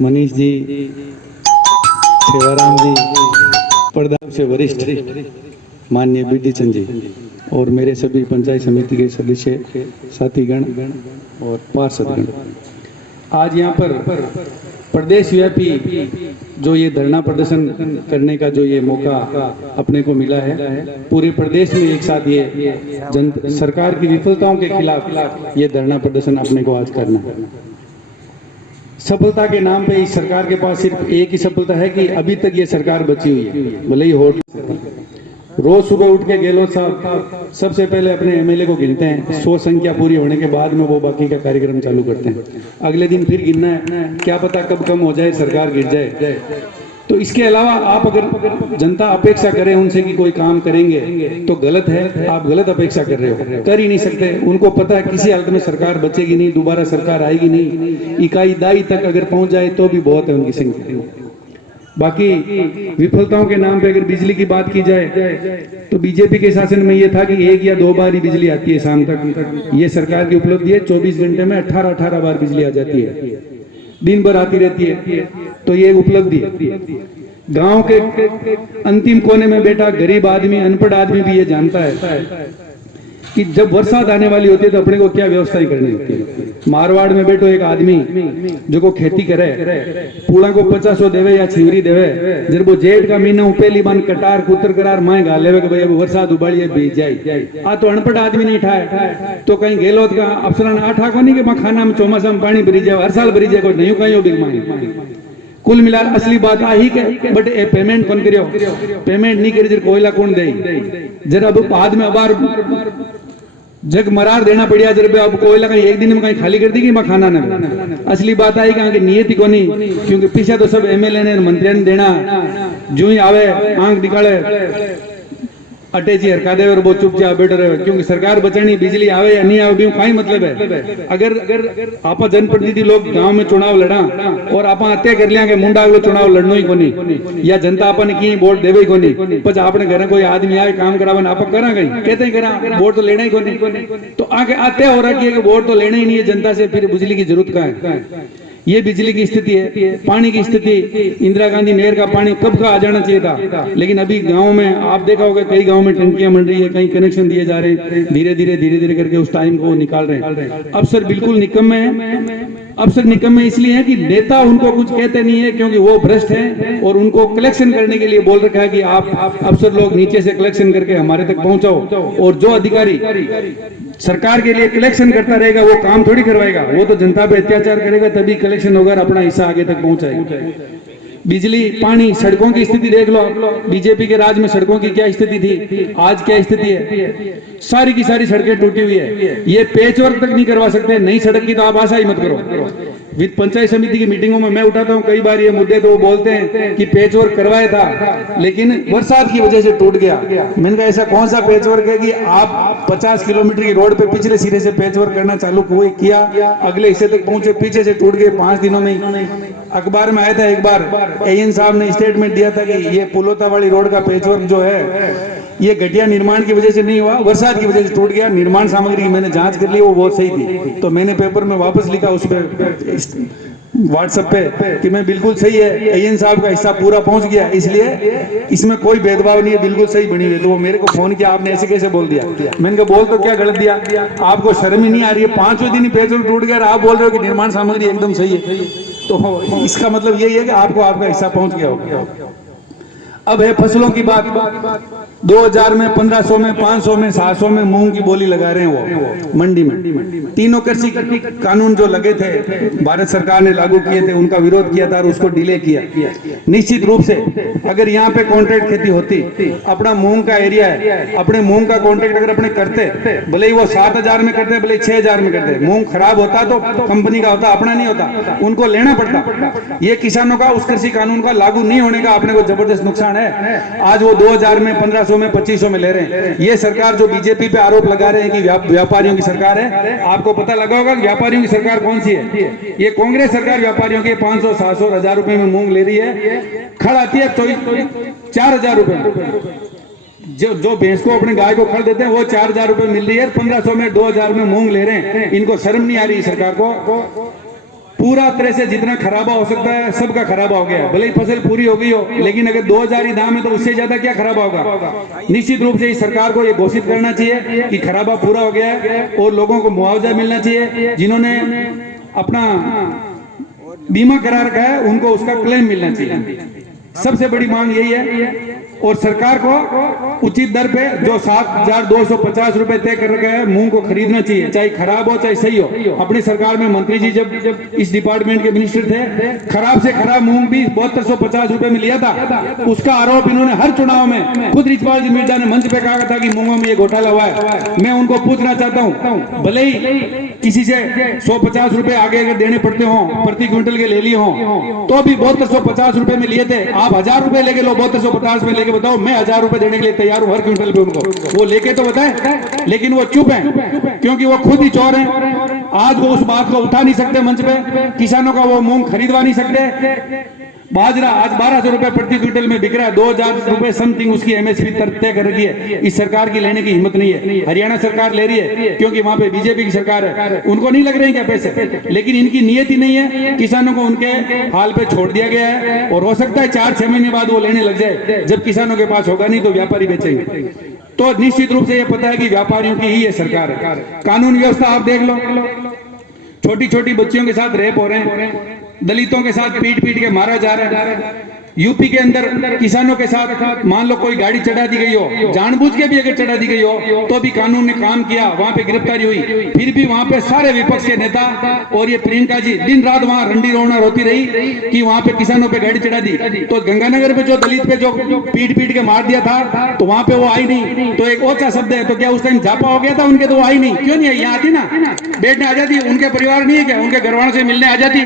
मनीष जी, सेवाराम जी, प्रधान से वरिष्ठ माननीय बीडी चंद जी और मेरे सभी पंचायत समिति के सदस्य, साथीगण और पार्षदगण, आज यहाँ पर प्रदेश व्यापी जो ये धरना प्रदर्शन करने का जो ये मौका अपने को मिला है, पूरे प्रदेश में एक साथ ये सरकार की विफलताओं के खिलाफ ये धरना प्रदर्शन अपने को आज करना है। सफलता के नाम पे इस सरकार के पास सिर्फ एक ही सफलता है कि अभी तक ये सरकार बची हुई है। भले ही होट रोज सुबह उठ के गहलोत साहब सबसे पहले अपने एमएलए को गिनते हैं, 100 संख्या पूरी होने के बाद में वो बाकी का कार्यक्रम चालू करते हैं। अगले दिन फिर गिनना है, क्या पता कब कम हो जाए, सरकार गिर जाए। तो इसके अलावा आप अगर जनता अपेक्षा करें उनसे कि कोई काम करेंगे तो गलत है, आप गलत अपेक्षा कर रहे हो, कर ही नहीं सकते। उनको पता है किसी हालत में सरकार बचेगी नहीं, दोबारा सरकार आएगी नहीं, इकाई दाई तक अगर पहुंच जाए तो भी बहुत है उनकी संख्या। बाकी विफलताओं के नाम पे अगर बिजली की बात की जाए तो बीजेपी के शासन में ये था कि 1 या 2 बार ही बिजली आती है शाम तक। ये सरकार की उपलब्धि है, 24 घंटे में 18 बार बिजली आ जाती है, दिन भर आती रहती है। तो ये उपलब्धि गांव के अंतिम कोने में बैठा गरीब आदमी, अनपढ़ आदमी भी ये जानता है कि जब बरसात आने वाली होती है तो अपने को क्या व्यवस्थाएं करनी होती है। मारवाड़ में बैठो एक आदमी जो को खेती करे, पूड़ा को 50 देवे या छिवरी देवे, जब वो जेठ का महीना पहली बार कटार कुतर करार माए गा लेवे कि भाई अब बरसात उबाड़िए बीज जाए। आ तो अनपढ़ आदमी नहीं ठाए तो कहीं गेलोत का अफसरान आठा को नहीं कि खाना में चौमासा में पानी भरी जाए, हर साल भरी जाए, नहीं कहीं बिग माए। कुल मिला असली बात आ ही के बट ए पेमेंट कौन करियो, पेमेंट नहीं करी जर कोयला कौन दे, जरा अब बाद में अबार जग मरार देना पड़िया, जब अब कोयला कहीं एक दिन में कहीं खाली कर दी कि खाना न। असली बात आई कहाँ की नियति को नहीं, क्योंकि पीछे तो सब एमएलए ने मंत्री ने देना, जो ही आवे आंख निकाले अटे जी हरका दे और वो चुपचाप बैठे रहे, क्योंकि सरकार बचानी, बिजली आवे या नहीं आवे कहीं मतलब है। अगर आप जनप्रतिनिधि लोग गांव में चुनाव लड़ा और आप तय कर लिया कि मुंडा अगलो चुनाव लड़नो ही कोनी या जनता अपन की वोट देवे ही कोनी, पर आपने घर कोई आदमी आए काम करावन आप करा गई कहते हैं करा वोट तो लेना ही कोनी, तो आगे आते हो रखी है कि वोट तो लेना ही नहीं है जनता से, फिर बिजली की जरूरत कहाँ है। ये बिजली की स्थिति है। पानी की स्थिति, इंदिरा गांधी नहर का पानी कब का आ जाना चाहिए था, लेकिन अभी गांव में आप देखा होगा कई गांव में टंकियां बन रही है, कहीं कनेक्शन दिए जा रहे हैं, धीरे धीरे करके उस टाइम को निकाल रहे हैं। अफसर बिल्कुल निकम्मे हैं। अफसर निकम्मे इसलिए हैं कि नेता उनको कुछ कहते नहीं है, क्योंकि वो भ्रष्ट हैं और उनको कलेक्शन करने के लिए बोल रखा है कि आप अफसर लोग नीचे से कलेक्शन करके हमारे तक पहुंचाओ, और जो अधिकारी सरकार के लिए कलेक्शन करता रहेगा वो काम थोड़ी करवाएगा, वो तो जनता पे अत्याचार करेगा तभी कलेक्शन होगा, अपना हिस्सा आगे तक पहुंचाएगा। बिजली, पानी, सड़कों की स्थिति देख लो, बीजेपी के राज में सड़कों की क्या स्थिति थी, आज क्या स्थिति है। सारी की सारी सड़कें टूटी हुई है, ये पेच वर्क तक नहीं करवा सकते। नई सड़क की तो आप आशा ही मत करो। वित्त पंचायत समिति की मीटिंगों में मैं उठाता हूं कई बार ये मुद्दे, तो वो बोलते हैं कि पेच वर्क करवाया था लेकिन बरसात की वजह से टूट गया। मैंने कहा ऐसा कौन सा पेच वर्क है कि आप 50 किलोमीटर की रोड पे पिछले सिरे से पेच वर्क करना चालू किया, अगले हिस्से तक पहुंचे, पीछे से टूट गए 5 दिनों में। अखबार में आया था एक बार, एएन साहब ने स्टेटमेंट दिया था कि ये पुलोता वाली रोड का पेच वर्क जो है ये घटिया निर्माण की वजह से नहीं हुआ, बरसात की वजह से टूट गया। निर्माण सामग्री की मैंने जांच कर ली, वो बहुत सही थी, तो मैंने पेपर में वापस लिखा उस पर व्हाट्सएप पे कि मैं बिल्कुल सही है, एएन साहब का हिस्सा पूरा पहुंच गया, इसलिए इसमें कोई भेदभाव नहीं है, बिल्कुल सही बनी हुई है। तो वो मेरे को फोन किया, आपने ऐसे कैसे बोल दिया। मैंने कहा बोल तो क्या गलत दिया, आपको शर्म ही नहीं आ रही है, 5वें दिन ही पेज टूट गया, आप बोल रहे हो कि निर्माण सामग्री एकदम सही है। तो इसका मतलब यही है कि आपको आपका हिस्सा पहुंच गया होगा। अब है फसलों की बात। 2000 में 1500 में 500 में 700 में मूंग की बोली लगा रहे हैं वो मंडी में। तीनों कृषि कानून जो लगे थे भारत सरकार ने लागू किए थे, उनका विरोध किया था और उसको डिले किया। निश्चित रूप से अगर यहाँ पे कॉन्ट्रैक्ट खेती होती, अपना मूंग का एरिया है, अपने मूंग का कॉन्ट्रैक्ट अगर अपने करते, भले ही वो 7000 में करते, भले 6000 में करते, मूंग खराब होता तो कंपनी का होता, अपना नहीं होता, उनको लेना पड़ता। ये किसानों का उस कृषि कानून का लागू नहीं होने का अपने को जबरदस्त नुकसान है। आज वो 2000 में 1500 में 2500 में ले रहे हैं। ये सरकार जो बीजेपी पे आरोप लगा रहे हैं कि व्यापारियों की सरकार है, आपको पता लगा होगा कि व्यापारियों की सरकार कौन सी है। ये कांग्रेस सरकार व्यापारियों के 500 700 1000 रुपए में मूंग ले रही है, खड़ आती है 4000 रुपए। जो भैंस को अपने गाय को खड़ देते हैं वो 4000 रुपए मिल रही है, 1500 में 2000 में मूंग ले रहे हैं। इनको शर्म नहीं आ रही सरकार को। पूरा तरह से जितना खराबा हो सकता है सबका खराबा हो गया। भले ही फसल पूरी हो गई हो, लेकिन अगर 2000 ही दाम है तो उससे ज्यादा क्या खराबा होगा। निश्चित रूप से इस सरकार को ये घोषित करना चाहिए कि खराबा पूरा हो गया है और लोगों को मुआवजा मिलना चाहिए। जिन्होंने अपना बीमा करा रखा है उनको उसका क्लेम मिलना चाहिए। सबसे बड़ी मांग यही है। और सरकार को उचित दर पे जो 7250 रुपए तय कर रखा है मूंग को खरीदना चाहिए, चाहे खराब हो चाहे सही हो। अपनी सरकार में मंत्री जी जब इस डिपार्टमेंट के मिनिस्टर थे, खराब से खराब मूंग भी 7250 रुपए में लिया था। उसका आरोप इन्होंने हर चुनाव में खुद रिचपाल जी मिर्जा ने मंच पे कहा था कि मूंगों में ये घोटाला हुआ है। मैं उनको पूछना चाहता हूँ, भले ही किसी से 150 रुपए आगे अगर देने पड़ते हो, प्रति क्विंटल के ले लिए हो, तो भी 7250 रुपए में लिए थे। आप 1000 रुपए लेके लो, 7250 में लेके बताओ, मैं 1000 रुपए देने के लिए तैयार हूं हर क्विंटल पे उनको। वो लेके तो बताए, लेकिन वो चुप हैं क्योंकि वो खुद ही चोर हैं। आज वो उस बात को उठा नहीं सकते मंच पे, किसानों का वो मूंग खरीदवा नहीं सकते। बाजरा आज 1200 रुपए प्रति क्विंटल में बिक रहा है, 2000 रुपए समथिंग उसकी एमएसपी तय कर रखी है। इस सरकार की लेने की हिम्मत नहीं है। हरियाणा सरकार ले रही है क्योंकि वहां पे बीजेपी की सरकार है, उनको नहीं लग रहे हैं क्या पैसे, लेकिन इनकी नियत ही नहीं है। किसानों को उनके हाल पे छोड़ दिया गया है और हो सकता है 4-6 महीने बाद वो लेने लग जाए। जब किसानों के पास होगा नहीं तो व्यापारी बेचेंगे। तो निश्चित रूप से यह पता है कि व्यापारियों की ही ये सरकार है। कानून व्यवस्था आप देख लो, छोटी छोटी बच्चियों के साथ रेप हो रहे हैं, दलितों के साथ पीट पीट के मारा जा रहा है। यूपी के अंदर किसानों के साथ मान लो कोई गाड़ी चढ़ा दी गई हो, जानबूझ के भी अगर चढ़ा दी गई हो तो भी कानून ने काम किया, वहां पे गिरफ्तारी हुई। फिर भी वहां पे सारे विपक्ष के नेता और ये प्रियंका जी दिन रात वहां रंडी रोना रोती रही कि वहां पे किसानों पे गाड़ी चढ़ा दी। तो गंगानगर पे जो दलित पे जो पीट पीट के मार दिया था तो वहां पे वो आई नहीं। तो एक ओछा शब्द है, तो क्या उस टाइम झापा हो गया था उनके, तो वो आई नहीं। क्यों नहीं आई? यहाँ आती ना, बैठने आ जाती। उनके परिवार नहीं है क्या, उनके घरवालों से मिलने आ जाती।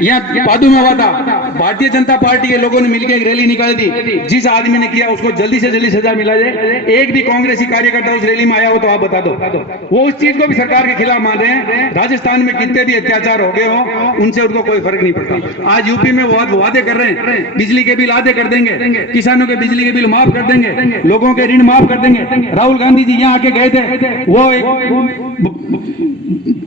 यहाँ पादू में हुआ था, भारतीय जनता पार्टी के लोगों ने मिलकर एक रैली निकाली थी। जिस आदमी ने किया उसको जल्दी से जल्दी सजा मिला जाए। एक भी कांग्रेसी कार्यकर्ता उस रैली में आया हो तो आप बता दो। वो उस चीज को भी सरकार के खिलाफ मान रहे हैं। राजस्थान में कितने भी अत्याचार हो गए हो उनसे उनको कोई फर्क नहीं पड़ता। आज यूपी में वो वादे कर रहे हैं, बिजली के बिल आधे कर देंगे, किसानों के बिजली के बिल माफ कर देंगे, लोगों के ऋण माफ कर देंगे। राहुल गांधी जी यहाँ आके गए थे, वो एक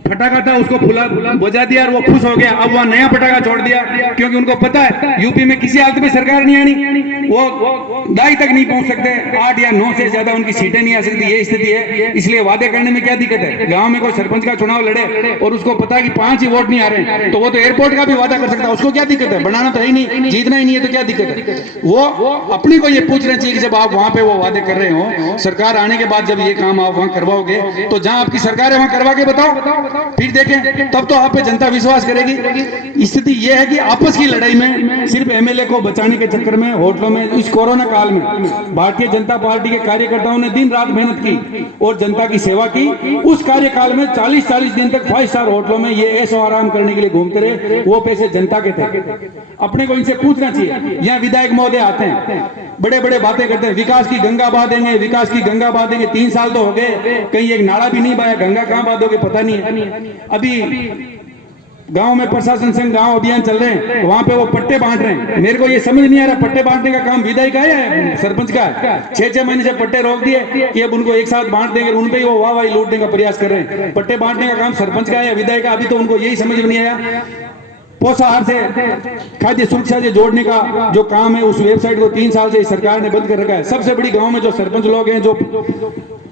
फटाका था उसको फुला बजा दिया और वो खुश हो गया। अब वहां नया फटाका छोड़ दिया क्योंकि उनको पता है यूपी में किसी हालत में सरकार नहीं आनी, वो दाई तक नहीं पहुंच सकते, 8 या 9 से ज्यादा उनकी सीटें नहीं आ सकती। ये स्थिति है। इसलिए वादे करने में क्या दिक्कत है। गांव में कोई सरपंच का चुनाव लड़े और उसको पता है कि 5 ही वोट नहीं आ रहे हैं तो वो तो एयरपोर्ट का भी वादा कर सकता है, उसको क्या दिक्कत है। बनाना तो है ही नहीं, जीतना ही नहीं है तो क्या दिक्कत है। वो अपने को ये पूछना चाहिए कि जब आप वहां पे वो वादे कर रहे हो, सरकार आने के बाद जब ये काम आप वहां करवाओगे तो जहां आपकी सरकार है वहां करवा के बताओ, फिर देखें, तब तो आप पे जनता विश्वास करेगी। स्थिति यह है कि आपस की लड़ाई में सिर्फ एमएलए को बचाने के चक्कर में होटलों में इस कोरोना काल में भारतीय जनता पार्टी के कार्यकर्ताओं ने दिन रात मेहनत की और जनता की सेवा की। उस कार्यकाल में 40-40 दिन तक 5 स्टार होटलों में ये ऐशो आराम करने के लिए घूमते रहे। वो पैसे जनता के थे। अपने को इनसे पूछना चाहिए। यहाँ विधायक महोदय आते हैं, बड़े बड़े बातें करते हैं, विकास की गंगा बहा देंगे, विकास की गंगा बहा देंगे। 3 साल तो हो गए, कहीं एक नाला भी नहीं बहाया, गंगा कहां बहा दोगे पता नहीं है। अभी गांव में प्रशासन संघ गांव अभियान चल रहे हैं, वहां पे वो पट्टे बांट रहे हैं। मेरे को ये समझ नहीं आ रहा, पट्टे बांटने का काम विधायक का है सरपंच का? 6-6 महीने से पट्टे रोक दिए कि अब उनको एक साथ बांट देंगे, उन पे ही वो वाह वाही लूटने का प्रयास कर रहे हैं। पट्टे बांटने का काम सरपंच का है, विधायक का? अभी तो उनको यही समझ में नहीं आया। पोषाहार से खाद्य सुरक्षा से जोड़ने का जो काम है उस वेबसाइट को 3 साल से सरकार ने बंद कर रखा है। सबसे बड़ी गांव में जो सरपंच लोग हैं, जो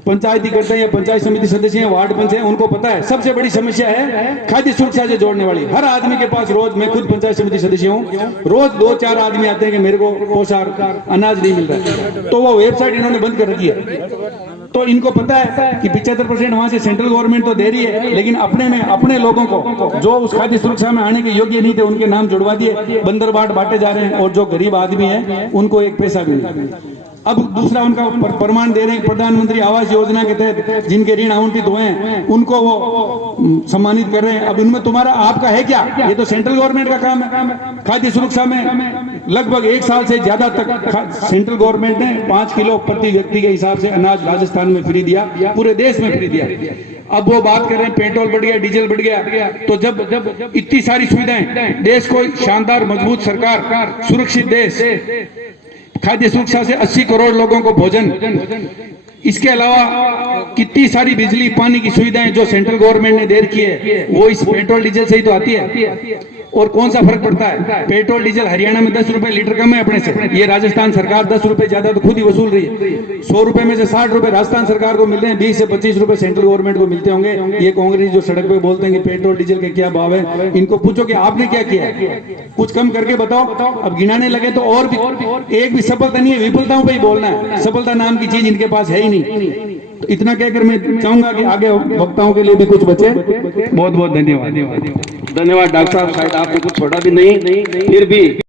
पंचायती करते हैं या पंचायत समिति सदस्य हैं, वार्ड पंच हैं, उनको पता है सबसे बड़ी समस्या है खाद्य सुरक्षा से जोड़ने वाली। हर आदमी के पास रोज, मैं खुद पंचायत समिति सदस्य हूँ, रोज 2-4 आदमी आते हैं कि मेरे को पोषाहार अनाज नहीं मिल रहा है, तो वो वेबसाइट इन्होंने बंद कर रखी है। तो इनको पता है कि 75% वहां से सेंट्रल गवर्नमेंट तो दे रही है, लेकिन अपने में अपने लोगों को जो उस खाद्य सुरक्षा में आने के योग्य नहीं थे उनके नाम जुड़वा दिए, बंदर बाट बांटे जा रहे हैं और जो गरीब आदमी है उनको एक पैसा भी नहीं। अब दूसरा उनका प्रमाण दे रहे हैं, प्रधानमंत्री आवास योजना के तहत जिनके ऋण आवंटित हुए हैं उनको वो सम्मानित कर रहे हैं। अब उनमें तुम्हारा आपका है क्या? ये तो सेंट्रल गवर्नमेंट का काम है। खाद्य सुरक्षा में लगभग 1 साल से ज्यादा तक सेंट्रल गवर्नमेंट ने 5 किलो प्रति व्यक्ति के हिसाब से अनाज राजस्थान में फ्री दिया, पूरे देश में फ्री दिया। अब वो बात कर रहे हैं पेट्रोल बढ़ गया, डीजल बढ़ गया, तो जब इतनी सारी सुविधाएं, देश को शानदार मजबूत सरकार, सुरक्षित देश, खाद्य सुरक्षा से 80 करोड़ लोगों को भोजन, इसके अलावा कितनी सारी बिजली पानी की सुविधाएं जो सेंट्रल गवर्नमेंट ने दे रखी है वो इस पेट्रोल डीजल से ही तो आती है। और कौन सा फर्क पड़ता है? पेट्रोल डीजल हरियाणा में 10 रुपए लीटर कम है अपने से, ये राजस्थान सरकार 10 रुपए ज्यादा तो खुद ही वसूल रही है। 100 रुपए में से 60 रुपए राजस्थान सरकार को मिल रहे हैं, 20 से 25 रुपए सेंट्रल गवर्नमेंट को मिलते होंगे। ये कांग्रेस जो सड़क पे बोलते हैं कि पेट्रोल डीजल के क्या भाव है, इनको पूछो कि आपने क्या किया है, कुछ कम करके बताओ। अब गिनाने लगे तो और भी एक भी सफलता नहीं है, विफलताओं पे ही बोलना है, सफलता नाम की चीज इनके पास है ही नहीं। तो इतना कहकर मैं चाहूंगा कि आगे वक्ताओं के लिए भी कुछ बचे। बहुत बहुत धन्यवाद। धन्यवाद डॉक्टर साहब, शायद आपने कुछ छोड़ा भी नहीं, फिर भी